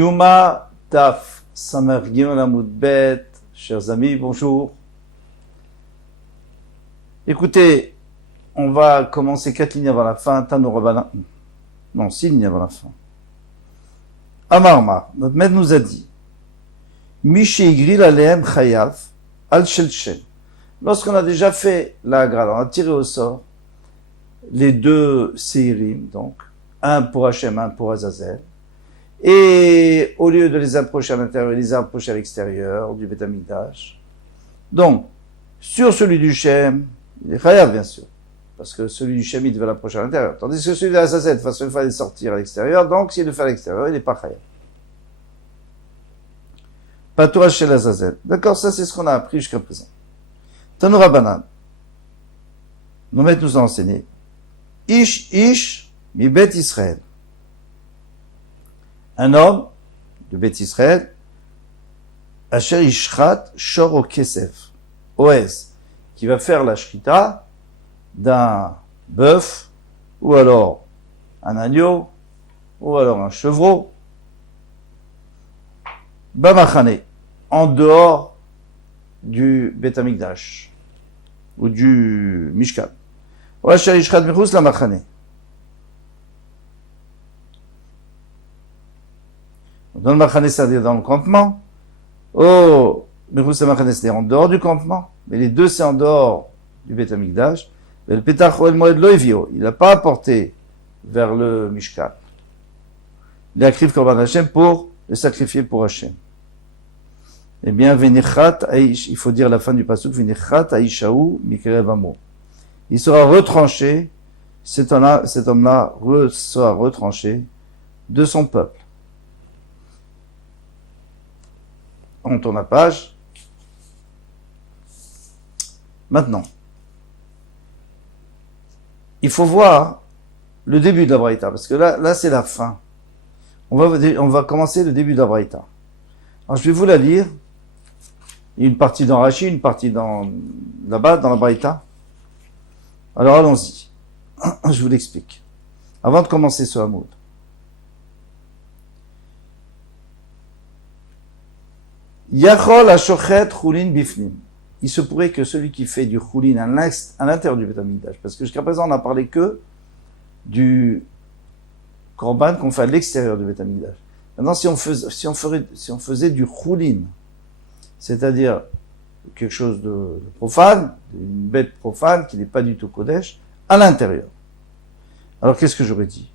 Yuma Taf Samer Gimel Amud Bet, chers amis, bonjour. Écoutez, on va commencer 4 lignes avant la fin. Tano Rabbanan. Non, 6 lignes avant la fin. Amar, notre maître nous a dit Miché Igril Aleem Chayav Al Shelchel. Lorsqu'on a déjà fait la grade, on a tiré au sort les deux Seirim, donc un pour Hachem, un pour Azazel. Et au lieu de les approcher à l'intérieur, ils les approchent à l'extérieur du Beth Amikdash. Donc, sur celui du Shem, il est Chayav, bien sûr. Parce que celui du Shem, il devait l'approcher à l'intérieur. Tandis que celui de Azazel, de toute façon, il fallait sortir à l'extérieur. Donc, s'il le fait à l'extérieur, il n'est pas Chayav. Patoua chez l'Azazel. D'accord, ça c'est ce qu'on a appris jusqu'à présent. Tano Rabbanan. Nos maîtres nous ont enseigné. Ish, mi Bet Israël. Un homme de Bet Israël, Asher Ishrat Shor o Kesef, Oez, qui va faire la shrita d'un bœuf, ou alors un agneau, ou alors un chevreau, Bamachane, en dehors du Bet Amikdash, ou du Mishkan. Ou Asher Ishrat Michus la Machane. Dans le Machane, c'est-à-dire dans le campement. Oh, Michus la Machane, c'est-à-dire en dehors du campement. Mais les deux, c'est en dehors du Bet Amikdash. Mais le Petach Oel Moed Lo Evio, il n'a pas apporté vers le Mishkan. Il a écrit Korban Hashem pour le sacrifier pour Hashem. Eh bien, Venichat Aish, il faut dire la fin du pasuk, Venichat Aishaou Mikerev Amo. Il sera retranché, cet homme-là sera retranché de son peuple. On tourne la page. Maintenant, il faut voir le début de la Braïta, parce que là c'est la fin. On va commencer le début de la Braïta. Alors je vais vous la lire. Il y a une partie dans Rashi, une partie là-bas, dans la Braïta. Alors allons-y. Je vous l'explique. Avant de commencer ce Hamoud. Yachol hashochet chulin bifnim. Il se pourrait que celui qui fait du chulin à l'intérieur du Beth Amikdash, parce que jusqu'à présent on n'a parlé que du korban qu'on fait à l'extérieur du Beth Amikdash. Maintenant, si on faisait du chulin, c'est-à-dire quelque chose de profane, une bête profane qui n'est pas du tout kodesh, à l'intérieur. Alors qu'est-ce que j'aurais dit?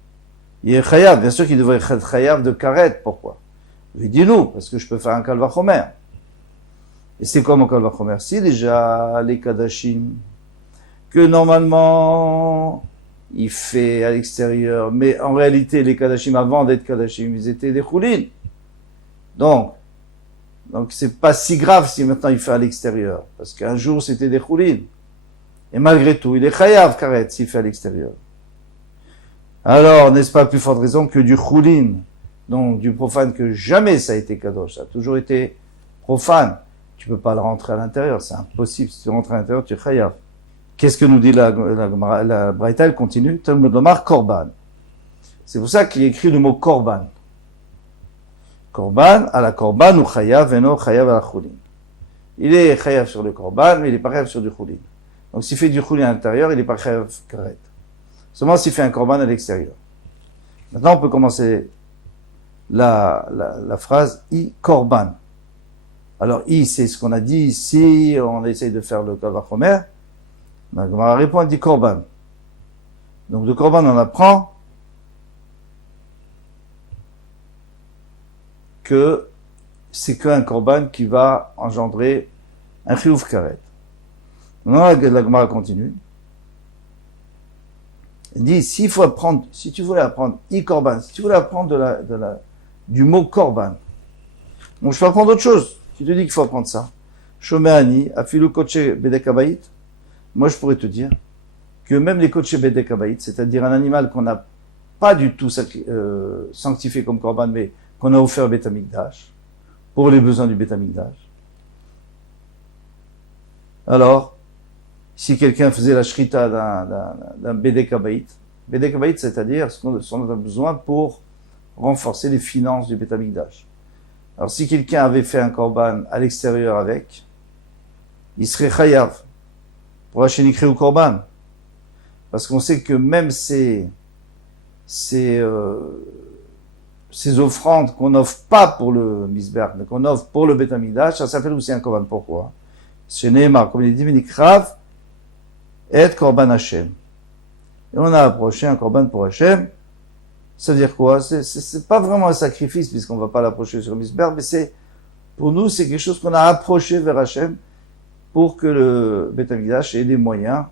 Il est chayav, bien sûr qu'il devrait être chayav de karet. Pourquoi? Il dit nous, parce que je peux faire un kal vachomer. Et c'est quoi mon kal vachomer? Si déjà les kadashim, que normalement il fait à l'extérieur, mais en réalité les kadashim avant d'être kadashim, ils étaient des choulin. Donc c'est pas si grave si maintenant il fait à l'extérieur, parce qu'un jour c'était des choulin. Et malgré tout, il est chayav karet s'il fait à l'extérieur. Alors, n'est-ce pas plus forte raison que du choulin, donc du profane, que jamais ça a été kadosh, ça a toujours été profane. Tu peux pas le rentrer à l'intérieur, c'est impossible. Si tu rentres à l'intérieur, tu es chayav. Qu'est-ce que nous dit la Braïta? Elle continue. Talmud lomar korban. C'est pour ça qu'il écrit le mot korban. Korban, à la korban ou chayav, et non chayav à la choulin. Il est chayav sur le korban, mais il est pas chayav sur du choulin. Donc s'il fait du choulin à l'intérieur, il est pas chayav karet. Seulement s'il fait un korban à l'extérieur. Maintenant, on peut commencer la phrase i korban. Alors i, c'est ce qu'on a dit. Si on essaye de faire le kal vachomer, la Gemara répond, elle dit korban. Donc de korban, on apprend que c'est qu'un korban qui va engendrer un chiyuv karet. Maintenant, la Gemara continue. Elle dit, si tu voulais apprendre i-korban, si tu voulais apprendre du mot korban, bon, je peux apprendre autre chose. Tu te dis qu'il faut apprendre ça. Shomeani, afilu koche bedek habayit. Moi, je pourrais te dire que même les koche bedek habayit, c'est-à-dire un animal qu'on n'a pas du tout sanctifié comme korban, mais qu'on a offert au Beth Amikdash, pour les besoins du Beth Amikdash. Alors, si quelqu'un faisait la shrita d'un Bedek Habayit, c'est-à-dire ce qu'on a besoin pour renforcer les finances du Beth Amikdash. Alors si quelqu'un avait fait un korban à l'extérieur avec, il serait chayav pour Hachénikri ou korban. Parce qu'on sait que même ces offrandes qu'on n'offre pas pour le Mizbeach, mais qu'on offre pour le Beth Amikdash, ça s'appelle aussi un korban. Pourquoi? Chez Nehemar, comme il est dit, Vinikrav et korban Hashem. Et on a approché un korban pour Hashem. Ça veut dire quoi? C'est pas vraiment un sacrifice, puisqu'on va pas l'approcher sur le Mizbeach, mais pour nous, c'est quelque chose qu'on a approché vers Hashem pour que le Beth Amikdash ait les moyens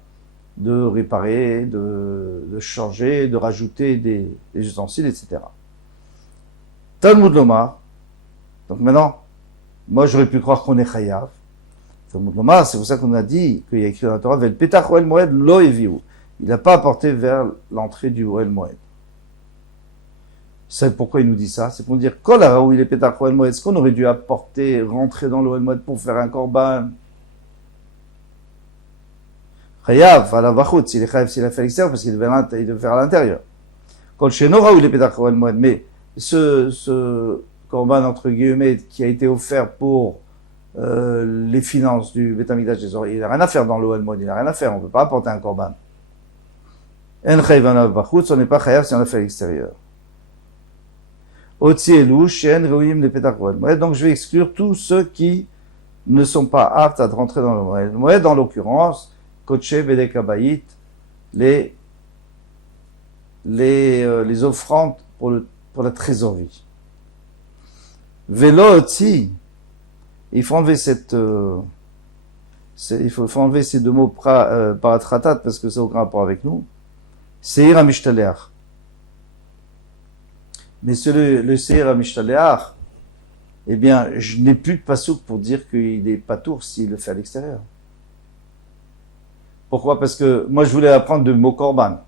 de réparer, de changer, de rajouter des ustensiles, etc. Talmud Lomar. Donc maintenant, moi j'aurais pu croire qu'on est chayav. Talmud Lomar, c'est pour ça qu'on a dit qu'il y a écrit dans la Torah, Vel petach Ohel Moed lo eviu. Il n'a pas apporté vers l'entrée du Ohel Moed. C'est pourquoi il nous dit ça? C'est pour dire, Kol haraoui le petach Ohel Moed, est-ce qu'on aurait dû apporter, rentrer dans l'Ohel Moed pour faire un korban? Chayav, à la vachut, s'il est chayav, s'il a fait l'extérieur, parce qu'il devait faire à l'intérieur. Kol sheno haraoui le petach Ohel Moed, mais ce korban, entre guillemets, qui a été offert pour les finances du Beth Amikdash, il n'a rien à faire dans l'Ohel Moed, il n'a rien à faire, on ne peut pas apporter un korban. En chayav à la vachut, on n'est pas chayav si on a fait à l'extérieur. Otzi elu, shen reuim le petach Ohel Moed, donc je vais exclure tous ceux qui ne sont pas aptes à rentrer dans le Ohel Moed, dans l'occurrence, Koché, Bedek Abayit, les offrandes pour la trésorerie. Vélo aussi, il faut enlever il faut enlever ces deux mots paratratat parce que ça n'a aucun rapport avec nous. Seir Amishtaléach. Mais le Seir Amishtaléach, eh bien, je n'ai plus de pasouk pour dire qu'il est patour s'il le fait à l'extérieur. Pourquoi? Parce que moi je voulais apprendre le mot korban.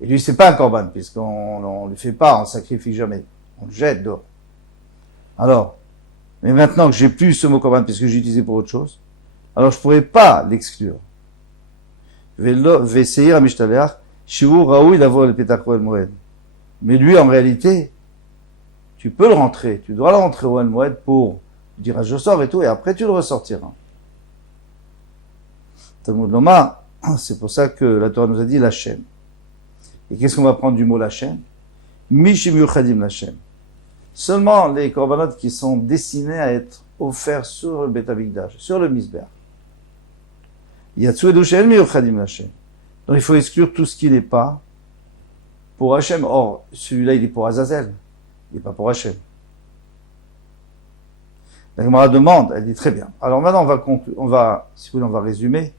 Et lui c'est pas un korban, puisqu'on le fait pas, on sacrifie jamais. On le jette dehors. Alors, mais maintenant que j'ai plus ce mot korban, puisque j'ai utilisé pour autre chose, alors je pourrais pas l'exclure. Veseir Amishtaléach, Shiur Raoui Lavo le petach Ohel Moed. Mais lui en réalité, tu peux le rentrer, tu dois le rentrer au Ohel Moed pour dire je sors et tout, et après tu le ressortiras. Talmud Lomar, c'est pour ça que la Torah nous a dit l'Hachem. Et qu'est-ce qu'on va prendre du mot l'Hachem? Mishim Yuchadim l'Hachem. Seulement les korbanot qui sont destinés à être offerts sur le Beth Amikdash, sur le Mizbeach. Yatsu edu she'en Yuchadim l'Hachem. Donc il faut exclure tout ce qui n'est pas pour Hachem. Or, celui-là il est pour Azazel, il n'est pas pour Hachem. La Gemara demande, elle dit très bien. Alors maintenant on va résumer.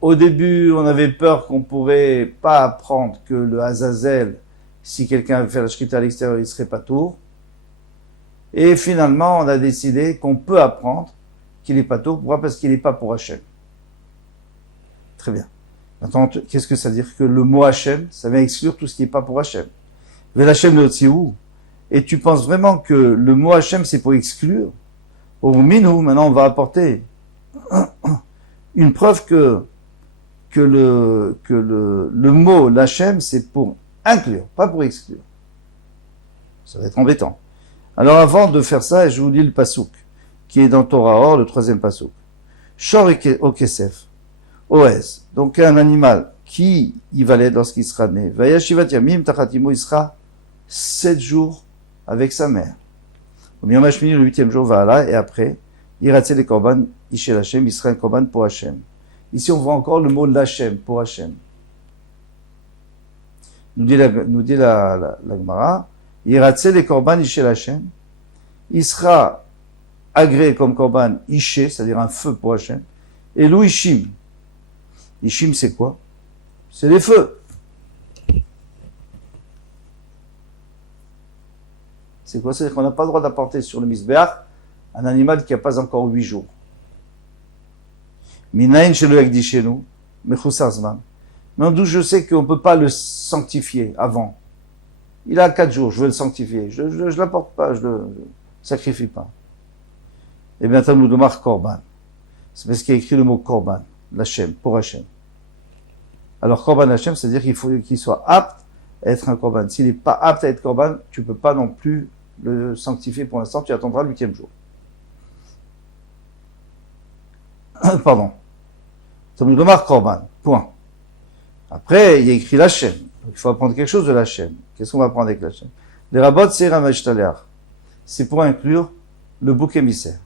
Au début, on avait peur qu'on pourrait pas apprendre que le Azazel, si quelqu'un avait fait la shrita à l'extérieur, il serait pas tour. Et finalement, on a décidé qu'on peut apprendre qu'il est pas tour. Pourquoi? Parce qu'il n'est pas pour Hachem. Très bien. Maintenant, qu'est-ce que ça veut dire? Que le mot Hachem, ça vient exclure tout ce qui n'est pas pour Hachem. Mais l'Hachem le Tziou. Et tu penses vraiment que le mot Hachem, c'est pour exclure? Au minou, maintenant, on va apporter une preuve que le mot l'Hachem, c'est pour inclure, pas pour exclure. Ça va être embêtant. Alors avant de faire ça, je vous lis le pasouk, qui est dans Torah Or, le 3e pasouk. Shor o kesef, oez, donc un animal qui y va l'être lorsqu'il sera né. Vayashivat yamim tachatimo, il sera 7 jours avec sa mère. Au Yom HaShmini, le 8e jour, va là, et après, il ratisse les korban, ishel Hashem, il sera un korban pour Hashem. Ici, on voit encore le mot l'Hachem, pour Hachem. Nous dit la Gemara, il ratisse les korban, ishel Hashem, il sera agréé comme korban ishe, c'est-à-dire un feu pour Hachem, et l'ou ishim. Ishim, c'est quoi? C'est les feux. C'est quoi? C'est-à-dire qu'on n'a pas le droit d'apporter sur le Mizbeach un animal qui n'a pas encore 8 jours. Minayin shelo yakdishenu, mechusar zman. Mais d'où je sais qu'on ne peut pas le sanctifier avant. Il a 4 jours, je veux le sanctifier. Je l'apporte pas, je le sacrifie pas. Eh bien, Talmud Lomar korban. C'est parce qu'il y a écrit le mot korban, l'Hachem, pour Hachem. Alors, korban Hachem, c'est-à-dire qu'il faut qu'il soit apte être un korban. S'il n'est pas apte à être korban, tu ne peux pas non plus le sanctifier pour l'instant, tu attendras le 8e jour. Pardon. Talmud Lomar korban. Point. Après, il y a écrit l'Hachem. Donc, il faut apprendre quelque chose de l'Hachem. Qu'est-ce qu'on va apprendre avec l'Hachem? Les rabots, c'est Ramashtaléar. C'est pour inclure le bouc émissaire.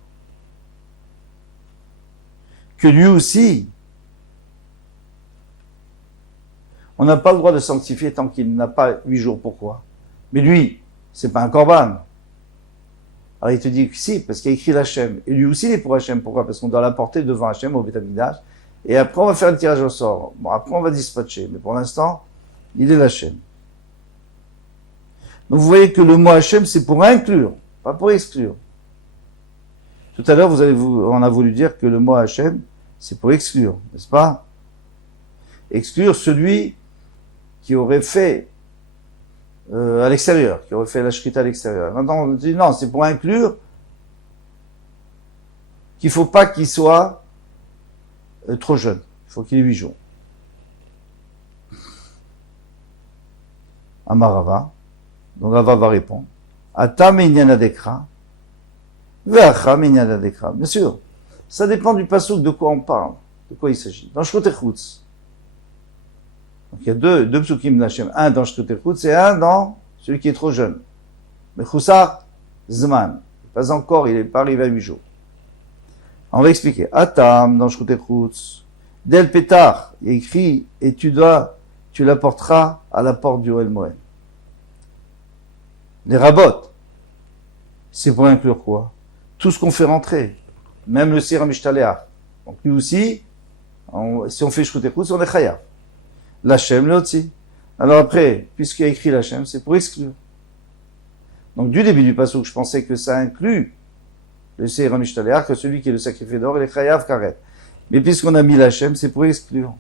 Que lui aussi, on n'a pas le droit de sanctifier tant qu'il n'a pas 8 jours. Pourquoi? Mais lui, c'est pas un korban. Alors il te dit que si, parce qu'il y a écrit l'Hachem. Et lui aussi, il est pour Hachem. Pourquoi? Parce qu'on doit l'apporter devant Hachem au Beth Amikdash. Et après, on va faire le tirage au sort. Bon, après, on va dispatcher. Mais pour l'instant, il est l'Hachem. Donc, vous voyez que le mot Hachem, c'est pour inclure, pas pour exclure. Tout à l'heure, on a voulu dire que le mot Hachem, c'est pour exclure, n'est-ce pas? Exclure celui qui aurait fait à l'extérieur, qui aurait fait la shrita à l'extérieur. Maintenant, on dit non, c'est pour inclure qu'il faut pas qu'il soit trop jeune. Il faut qu'il ait 8 jours. Amarava. Donc Rava va répondre. Ata menyana dekra. Ve'acha menyana dekra. Bien sûr. Ça dépend du passouk de quoi on parle. De quoi il s'agit. Dans Shkotechutz. Donc il y a deux psukim d'Hachem. Un dans Shkotechutz et un dans celui qui est trop jeune. Mais Choussar Zman. Pas encore, il n'est pas arrivé à 8 jours. On va expliquer. Atam, dans Shkotechutz. Del Pétar, il est écrit, et tu l'apporteras à la porte du Ohel Moed. Les rabots, c'est pour inclure quoi? Tout ce qu'on fait rentrer. Même le Sira Mishtaléach. Donc lui aussi, si on fait Shkotechutz, on est chayav. L'Hachem, le aussi. Alors après, puisqu'il y a écrit l'Hachem, c'est pour exclure. Donc du début du passage, je pensais que ça inclut le Seir HaMishtaléach, que celui qui est le sacrifié d'or, il est chayav karet. Mais puisqu'on a mis l'Hachem, c'est pour exclure.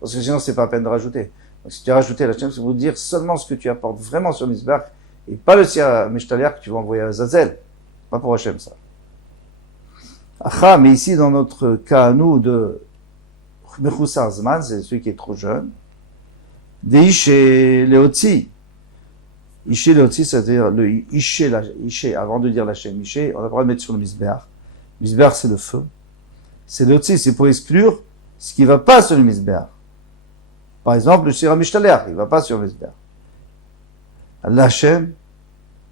Parce que sinon, c'est pas la peine de rajouter. Donc si tu as rajouté l'Hachem, c'est pour dire seulement ce que tu apportes vraiment sur Mizbeach, et pas le Seir HaMishtaléach que tu vas envoyer à Zazel. Pas pour Hachem, ça. Acha, mais ici, dans notre cas à nous de Mechoussar Zman, c'est celui qui est trop jeune. Ishe Leotzi. Ishe Leotzi, c'est-à-dire le Ishe, avant de dire l'Hachem Ishe, on a le droit de mettre sur le Mizbeach. Mizbeach, c'est le feu. C'est Leotzi, c'est pour exclure ce qui ne va pas sur le Mizbeach. Par exemple, le Sira Mishtaléach, il ne va pas sur le Mizbeach. L'Hachem,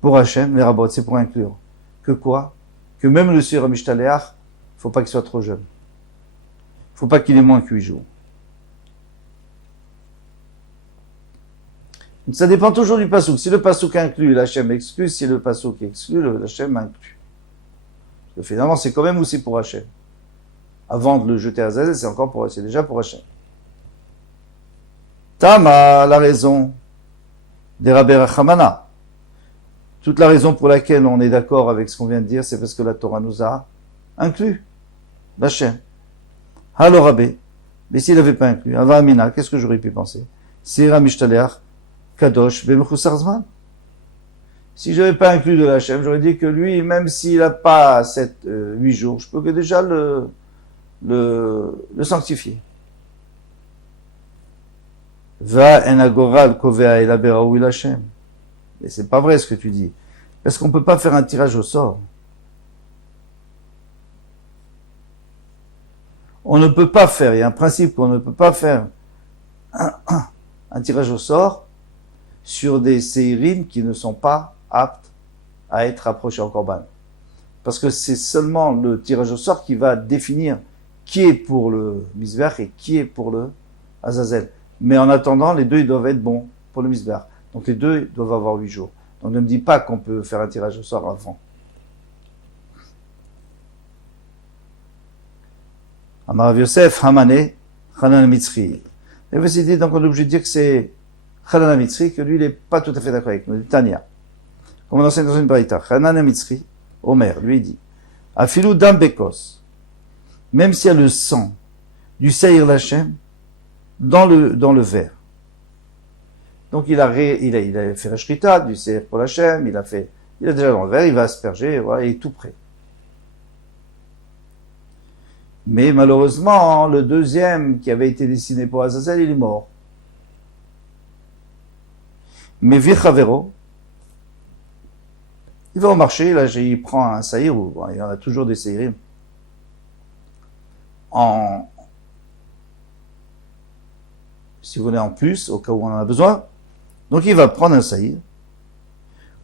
pour Hachem, les rabbins, c'est pour inclure. Que quoi? Que même le Sira Mishtaléach, il ne faut pas qu'il soit trop jeune. Il ne faut pas qu'il ait moins que 8 jours. Donc ça dépend toujours du passouk. Si le passouk inclut, l'Hachem exclut. Si le passouk exclut, l'Hachem inclut. Parce que finalement, c'est quand même aussi pour Hachem. Avant de le jeter à Zazel, c'est déjà pour Hachem. Tama, la raison des Rabbi Rachamana. Toute la raison pour laquelle on est d'accord avec ce qu'on vient de dire, c'est parce que la Torah nous a inclus l'Hachem. Halo Rabbi, mais s'il n'avait pas inclus, Ava Amina, qu'est-ce que j'aurais pu penser? Sira Mishtaléach, Kadosh, Bemechoussar Zman. Si je n'avais pas inclus de l'Hachem, j'aurais dit que lui, même s'il n'a pas 8 jours, je peux que déjà le sanctifier. Va en agoral kovea el aberaou il Hachem. Et c'est pas vrai ce que tu dis. Parce qu'on peut pas faire un tirage au sort. On ne peut pas faire, il y a un principe qu'on ne peut pas faire un tirage au sort sur des séirim qui ne sont pas aptes à être approchés en korban. Parce que c'est seulement le tirage au sort qui va définir qui est pour le Mizbeach et qui est pour le Azazel. Mais en attendant, les deux ils doivent être bons pour le Mizbeach. Donc les deux ils doivent avoir 8 jours. Donc ne me dis pas qu'on peut faire un tirage au sort avant. Amar Yosef, Hamane, Hanan Mitzri. Et vous avez dit, donc on est obligé de dire que c'est Hanan Mitzri, que lui il n'est pas tout à fait d'accord avec nous. Tania. Comme on enseigne dans une braïta. Hanan Mitzri, Omer, lui il dit, Afilou Dam Bekos. Même s'il y a le sang du Seir Lachem dans le verre. Donc il a fait la shrita du Seir pour Lachem, il a déjà dans le verre, il va asperger, voilà, il est tout prêt. Mais malheureusement, le deuxième qui avait été destiné pour Azazel, il est mort. Mais Vichavero, il va au marché, là, il prend un saïr, ou il y en a toujours des saïrim, si vous voulez en plus, au cas où on en a besoin. Donc il va prendre un saïr,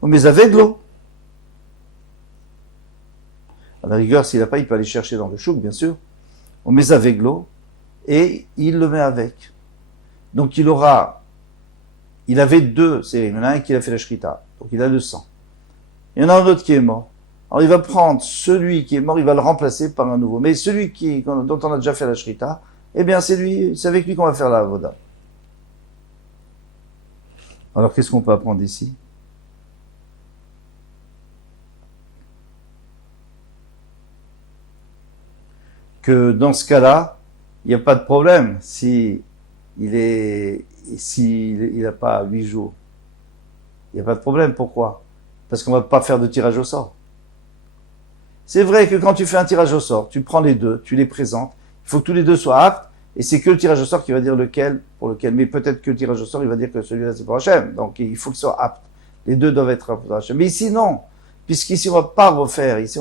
mais avec l'eau. À la rigueur, s'il n'a pas, il peut aller chercher dans le chouk, bien sûr. On met avec l'eau, et il le met avec. Donc il avait deux saïrim. Il y en a un qui a fait la shrita, donc il a le sang. Il y en a un autre qui est mort. Alors il va prendre celui qui est mort, il va le remplacer par un nouveau. Mais celui dont on a déjà fait la shrita, eh bien c'est avec lui qu'on va faire la avoda. Alors qu'est-ce qu'on peut apprendre ici? Que dans ce cas-là, il n'y a pas de problème s'il n'a pas 8 jours. Il n'y a pas de problème. Pourquoi? Parce qu'on ne va pas faire de tirage au sort. C'est vrai que quand tu fais un tirage au sort, tu prends les deux, tu les présentes, il faut que tous les deux soient aptes, et c'est que le tirage au sort qui va dire pour lequel. Mais peut-être que le tirage au sort, il va dire que celui-là, c'est pour Hachem. Donc il faut qu'il soit apte. Les deux doivent être pour Hachem. Mais ici, non. Puisqu'ici, on ne va pas refaire. Ici,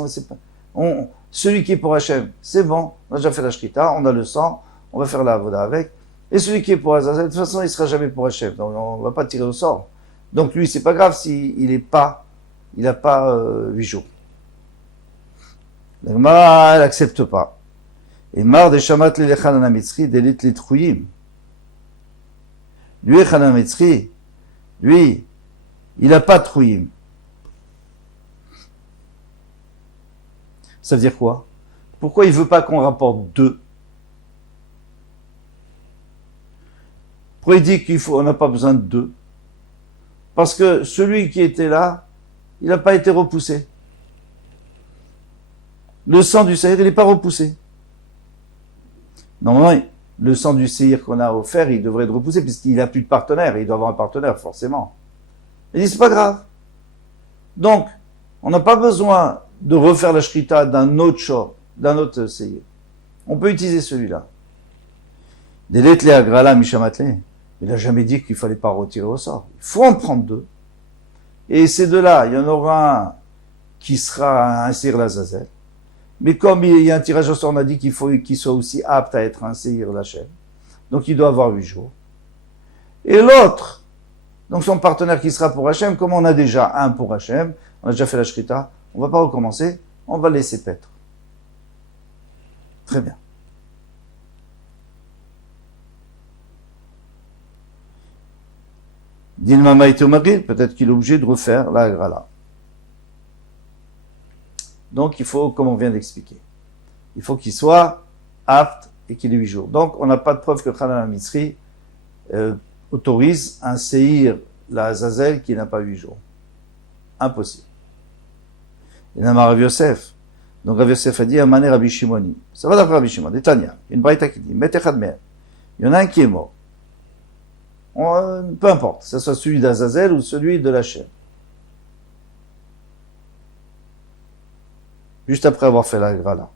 celui qui est pour Hachem, c'est bon. On a déjà fait la shrita, on a le sang, on va faire la avoda avec. Et celui qui est pour Azazel, de toute façon, il ne sera jamais pour Hachem. Donc on ne va pas tirer au sort. Donc lui, c'est pas grave s'il n'a pas 8 jours. L'Agma, elle n'accepte pas. Et marre des shamat l'Echan Amitzri, d'élite les trouyim. Lui, Echan Amitzri, lui, il n'a pas de trouyim. Ça veut dire quoi? Pourquoi il veut pas qu'on rapporte deux? Pourquoi il dit on n'a pas besoin de deux? Parce que celui qui était là, il n'a pas été repoussé. Le sang du séhir, il n'est pas repoussé. Normalement, le sang du séhir qu'on a offert, il devrait être repoussé, puisqu'il n'a plus de partenaire, il doit avoir un partenaire, forcément. Il dit, c'est pas grave. Donc, on n'a pas besoin de refaire la shrita d'un autre shor, d'un autre séhir. On peut utiliser celui-là. Delet le agrala mishamatle. Il n'a jamais dit qu'il fallait pas retirer au sort. Il faut en prendre deux. Et ces deux-là, il y en aura un qui sera un séhir l'Azazel. Mais comme il y a un tirage au sort, on a dit qu'il faut qu'il soit aussi apte à être un séhir l'Hachem. Donc il doit avoir 8 jours. Et l'autre, donc son partenaire qui sera pour Hachem, comme on a déjà un pour Hachem, on a déjà fait la shrita, on va pas recommencer, on va laisser paître. Très bien. Dilmama et peut-être qu'il est obligé de refaire la agrala. Donc il faut, comme on vient d'expliquer, il faut qu'il soit apte et qu'il ait 8 jours. Donc on n'a pas de preuve que Khanan HaMitzri autorise un séhir, la Azazel, qui n'a pas 8 jours. Impossible. Il y en a Rav Yosef. Donc Rav Yosef a dit à Mané Rabbi Shimoni. Ça va d'après Rabbi Shimon. Des Tanya. Une braïta qui dit Metechad Me'er. Il y en a un qui est mort. Peu importe, que ce soit celui d'Azazel ou celui de la chair. Juste après avoir fait la grala.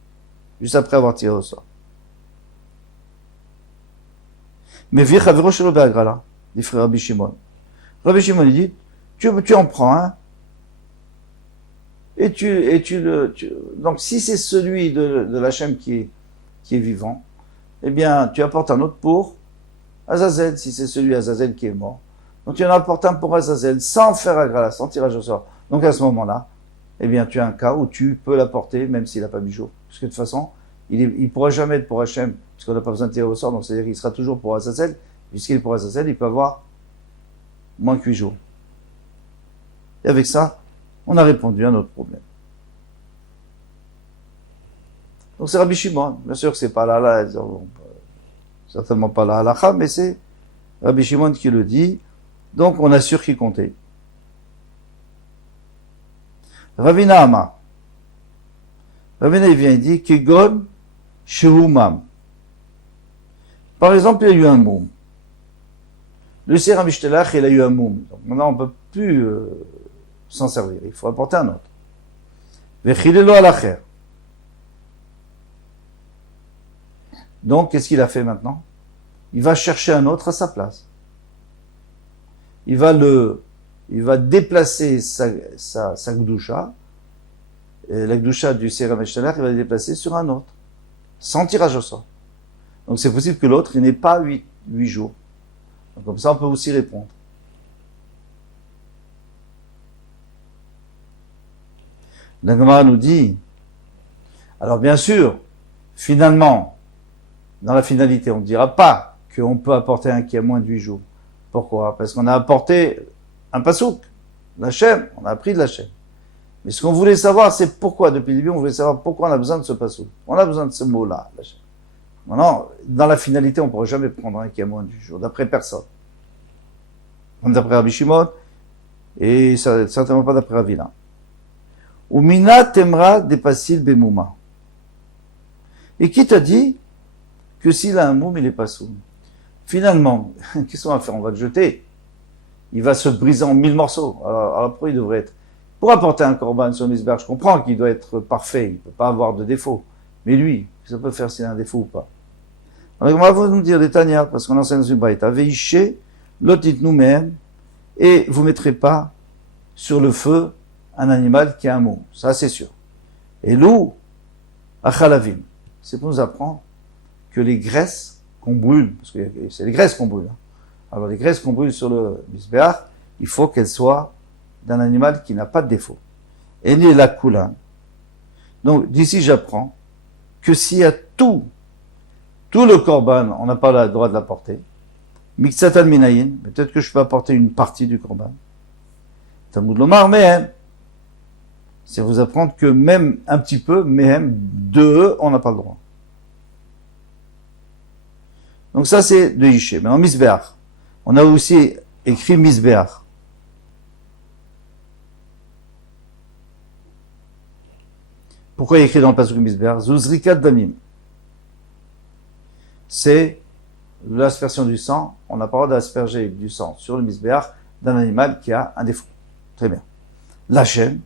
Juste après avoir tiré au sort. Mais vir Chavero shelo be'agrala, dit frère Rabbi Shimon. Rabbi Shimon il dit, tu en prends un, donc si c'est celui de l'Hachem qui est vivant, eh bien, tu apportes un autre pour Azazel, si c'est celui Azazel qui est mort. Donc tu en apportes un pour Azazel, sans faire agrala, sans tirage au sort. Donc à ce moment-là, eh bien, tu as un cas où tu peux l'apporter, même s'il n'a pas 8 jours. Parce que de toute façon, il pourra jamais être pour Hachem, puisqu'on n'a pas besoin de tirer au sort, donc c'est-à-dire qu'il sera toujours pour Azazel. Puisqu'il est pour Azazel, il peut avoir moins que 8 jours. Et avec ça, on a répondu à notre problème. Donc c'est Rabbi Shimon. Bien sûr que c'est pas là, certainement pas la halacha, mais c'est Rabbi Shimon qui le dit. Donc on assure qu'il comptait. Ravina Ama. Ravina il vient, il dit Kegon Shehumam. Par exemple, il y a eu un moum. Le Séram Ishtelach, il a eu un moum. Donc maintenant, on ne peut plus s'en servir. Il faut apporter un autre. Vechilelo alacher. Donc, qu'est-ce qu'il a fait maintenant? Il va chercher un autre à sa place. Il va le il va déplacer sa Gdusha, et la Gdusha du Seir HaMeshtalach, il va la déplacer sur un autre, sans tirage au sort. Donc c'est possible que l'autre, il n'ait pas 8 jours. Donc comme ça, on peut aussi répondre. La Gemara nous dit, alors bien sûr, finalement, dans la finalité, on ne dira pas qu'on peut apporter un qui a moins de 8 jours. Pourquoi? Parce qu'on a apporté un pasouk, l'Hachem, on a appris de l'Hachem. Mais ce qu'on voulait savoir, c'est pourquoi, depuis le début, on voulait savoir pourquoi on a besoin de ce pasouk. On a besoin de ce mot-là, l'Hachem. Maintenant, dans la finalité, on ne pourra jamais prendre un qui a moins de 8 jours, d'après personne. Même d'après Rabbi Shimon, et certainement pas d'après Ravina. Ou mina temra depasil bemouma. Et qui t'a dit que s'il a un moum, il est pas soum? Finalement, qu'est-ce qu'on va faire? On va le jeter. Il va se briser en 1000 morceaux. Alors pourquoi il devrait être? Pour apporter un korban sur Misber, je comprends qu'il doit être parfait, il ne peut pas avoir de défaut. Mais lui, ça peut faire s'il a un défaut ou pas. Alors on va nous dire des Tanya, parce qu'on enseigne dans une braïta, Veïché, lotit nous-mêmes, et vous mettrez pas sur le feu un animal qui a un mot. Ça, c'est sûr. Et l'eau, achalavim, c'est pour nous apprendre que les graisses qu'on brûle, parce que c'est les graisses qu'on brûle. Alors les graisses qu'on brûle sur le misbéach, il faut qu'elles soient d'un animal qui n'a pas de défaut. Et les lakoulin. Donc d'ici j'apprends que s'il y a tout le korban, on n'a pas le droit de l'apporter. Miksatan minayin, peut-être que je peux apporter une partie du korban. Talmud lomar mehem. C'est vous apprendre que même un petit peu, mehem, de eux, on n'a pas le droit. Donc ça c'est de Yishe. Mais en misbéach, on a aussi écrit misbéach. Pourquoi il y a écrit dans le pasuk misbéach? Zuzrikat damim. C'est l'aspersion du sang. On n'a pas le droit d'asperger du sang sur le misbéach d'un animal qui a un défaut. Très bien. L'Hachem.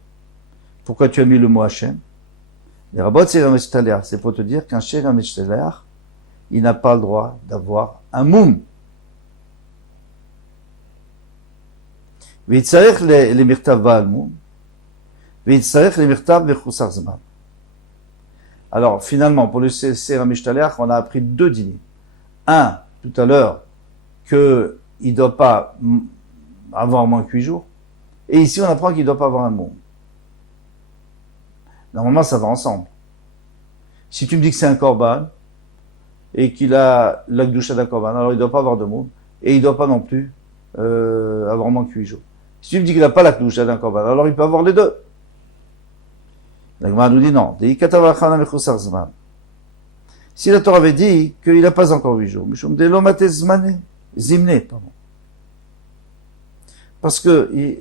Pourquoi tu as mis le mot Hachem? Les rabbot c'est pour te dire qu'un Sheir HaMeshtalach, il n'a pas le droit d'avoir un moum. V'itzarech les mirtav ba'al moum. V'itzarech les mirtav v'chusar zman. Alors, finalement, pour le Seir HaMeshtalach, on a appris 2 dîners. Un, tout à l'heure, qu'il ne doit pas avoir moins que 8 jours. Et ici, on apprend qu'il ne doit pas avoir un moum. Normalement, ça va ensemble. Si tu me dis que c'est un korban, et qu'il a la gdusha d'un korban, alors il ne doit pas avoir de moum, et il ne doit pas non plus avoir moins que 8 jours. Si tu me dis qu'il n'a pas la gdusha d'un korban, alors il peut avoir les deux. La Gemara nous dit non. Si la Torah avait dit qu'il n'a pas encore 8 jours, parce que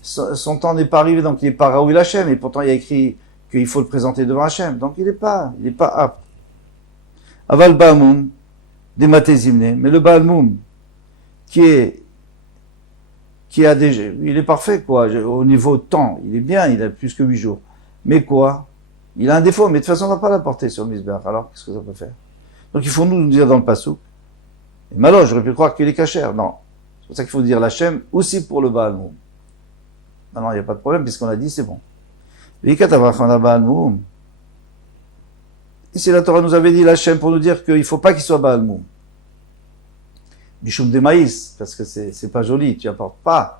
son temps n'est pas arrivé, donc il n'est pas Raoul Hachem, et pourtant il y a écrit qu'il faut le présenter devant Hachem, donc il n'est pas apte. Aval Ba'amoum, des Matezimne, mais le Ba'almoum, qui a déjà, il est parfait, quoi, au niveau temps, il est bien, il a plus que 8 jours. Mais quoi? Il a un défaut, mais de toute façon, on ne va pas l'apporter sur le misbéach. Alors, qu'est-ce que ça peut faire? Donc, il faut nous dire dans le passouk. Et malheureusement, j'aurais pu croire qu'il est cachère. Non. C'est pour ça qu'il faut dire l'Hachem aussi pour le Ba'almoum. Maintenant, il n'y a pas de problème, puisqu'on a dit, c'est bon. Ici, la Torah nous avait dit l'Hachem pour nous dire qu'il ne faut pas qu'il soit Ba'almoum. Bichoum de maïs, parce que c'est pas joli, tu apportes pas.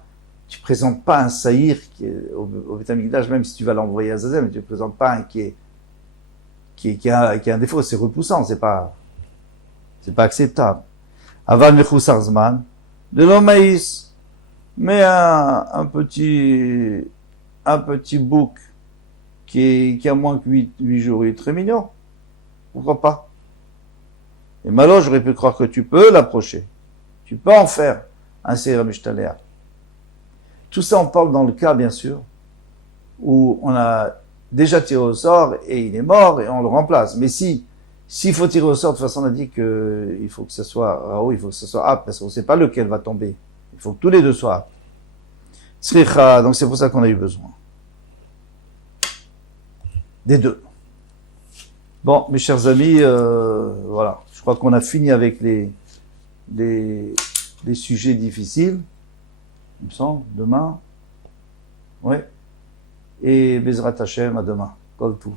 Tu présentes pas un saïr qui est au Beth Amikdash, même si tu vas l'envoyer à Zazel, mais tu ne présentes pas un qui a un défaut, c'est repoussant, c'est pas acceptable. Aval mechusar zman, de l'homme maïs, mais un petit bouc qui a moins que 8 jours, il est très mignon. Pourquoi pas? Et malheureusement, j'aurais pu croire que tu peux l'approcher. Tu peux en faire un Seir HaMeshtalach. Tout ça, on parle dans le cas, bien sûr, où on a déjà tiré au sort et il est mort et on le remplace. Mais s'il faut tirer au sort, de toute façon, on a dit qu'il faut que ce soit Rao, il faut que ce soit apte, parce qu'on ne sait pas lequel va tomber. Il faut que tous les deux soient aptes. Tzricha, donc c'est pour ça qu'on a eu besoin. Des deux. Bon, mes chers amis, voilà. Je crois qu'on a fini avec les sujets difficiles. il me semble, demain. Ouais. Et Bezrat Hashem, à demain. Kol tout.